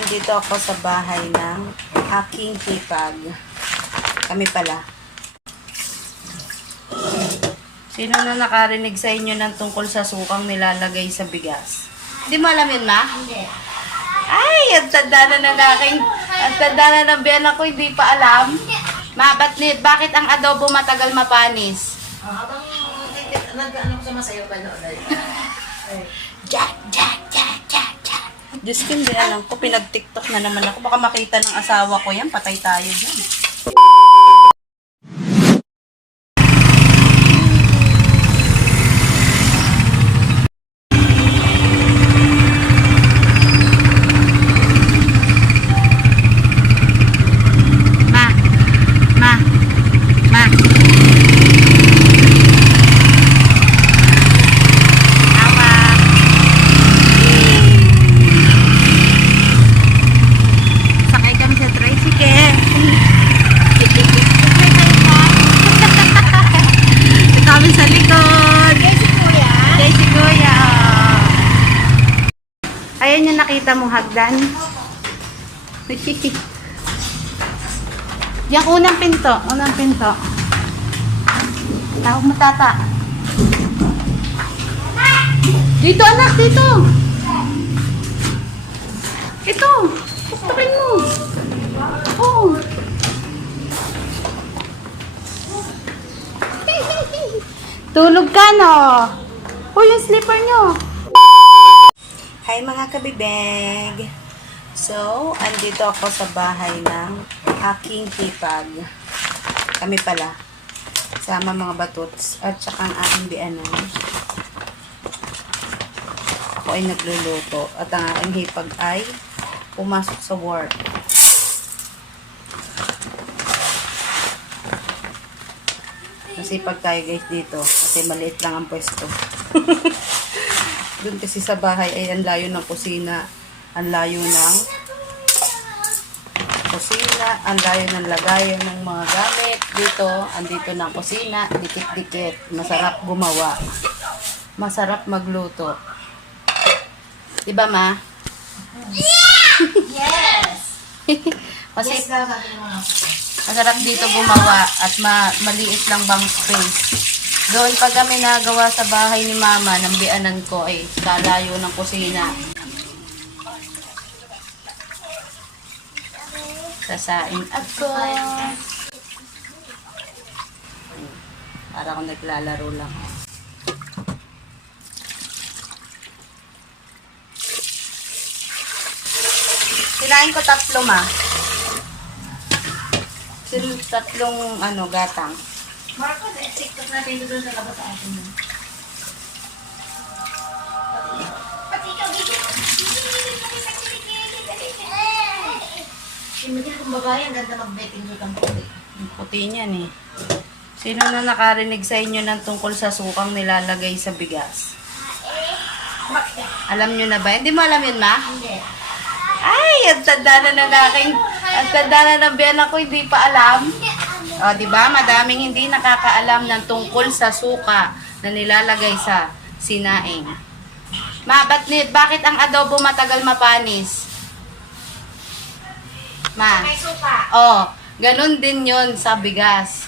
andito ako sa bahay ng aking hipag. Kami pala. Sino na nakarinig sa inyo ng tungkol sa sukang nilalagay sa bigas? Hindi mo alam yun, ma? Hindi. Ay, ang tanda na ng aking, ang tanda na ng biyanan ko, hindi pa alam. Ma, bakit ang adobo matagal mapanis? Habang nag-ano ko sa masayo pa noon. Jack. Diyos ko, hindi alam ko. Pinag-tiktok na naman ako. Baka makita ng asawa ko yan. Patay tayo dyan. Ayan yung nakita mong hagdan. Yung unang pinto. Tawag mo tata. Dito anak, dito. Ito. Tuktukin mo. Oo. Tulog ka no. Yung slipper nyo. Hi mga kabibeg! So, andito ako sa bahay ng aking hipag. Kami pala. Sama mga batuts at saka ang aking bianan. Ako ay nagluluto at ang aking hipag ay pumasok sa work. Masipag tayo guys dito kasi maliit lang ang pwesto. Doon kasi sa bahay ay ang layo ng kusina, ang layo ng lagayan ng mga gamit. Dito, andito ng kusina, dikit-dikit. Masarap gumawa. Masarap magluto. Diba, ma? Yes! Masarap dito gumawa at maliit lang bang space. Doon pag kami nagawa sa bahay ni mama ng bianan ko ay kalayo ng kusina. Sasain ako. Para akong naglalaro lang. Sinain ko 3 ma. Tatlong gatang. Marco, TikTok natin doon sa labas sa atin. Pati ikaw dito. Simigil kong babae, ang ganda mag-betting doon ang puti. Ang puti niyan eh. Sino na nakarinig sa inyo ng tungkol sa sukang nilalagay sa bigas? Alam nyo na ba? Hindi mo alam yun, ma? Hindi. Ay, ang tanda na ng aking, ang tanda na ng biyanan ko, hindi pa alam. O, diba? Madaming hindi nakakaalam ng tungkol sa suka na nilalagay sa sinaing. Ma, bakit ang adobo matagal mapanis? Ma. May suka. Oh, ganun din yun sa bigas.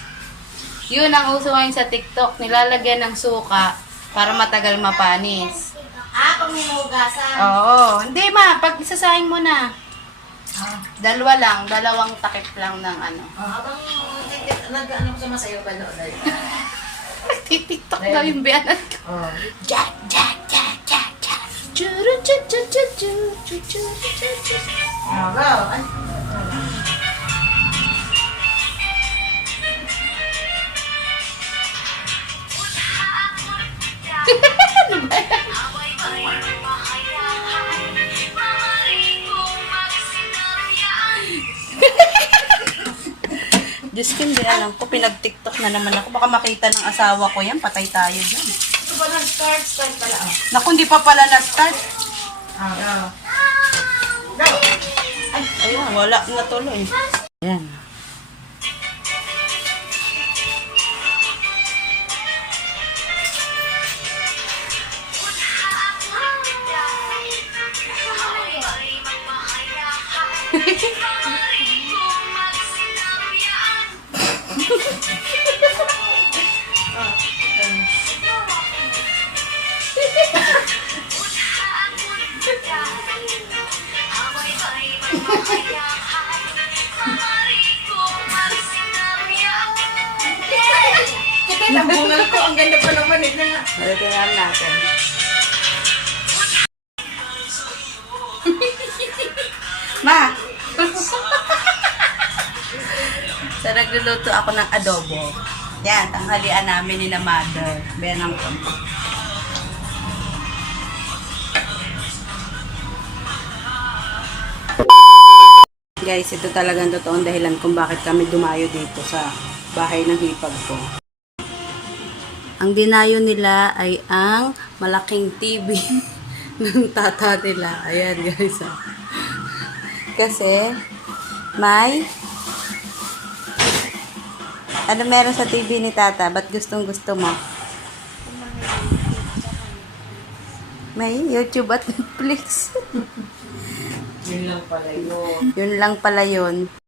Yun ang uso ngayon sa TikTok. Nilalagyan ng suka para matagal mapanis. Pag minugasan. Oo. Hindi ma, pag isasahin mo na. Dalawang takip lang ng Habang nag-ano ko sa masayo pa noon. TikTok na yung biyanan ko. Jack. Churu. Go. Ano ba yan? Diyos ko, hindi alam ko. Pinag-tiktok na naman ako. Baka makita ng asawa ko yan. Patay tayo dyan. Ito ba start pala? Naku, hindi pa pala na-start. Go. Ay, ayun. Wala na tuloy. Ayan. Kita ang bungal ko. Ang ganda pa naman eh. Tingnan natin. Ma! So, nagluluto ako ng adobo. Yan, tanghalian namin ni na mother. Benang ko. Guys, ito talagang totoong dahilan kung bakit kami dumayo dito sa bahay ng hipag ko. Ang dinayo nila ay ang malaking TV ng tata nila. Ayan guys. Kasi may ano meron sa TV ni tata? Ba't gustong gusto mo? May YouTube at Netflix. Yun lang pala yun. Yun lang pala yun.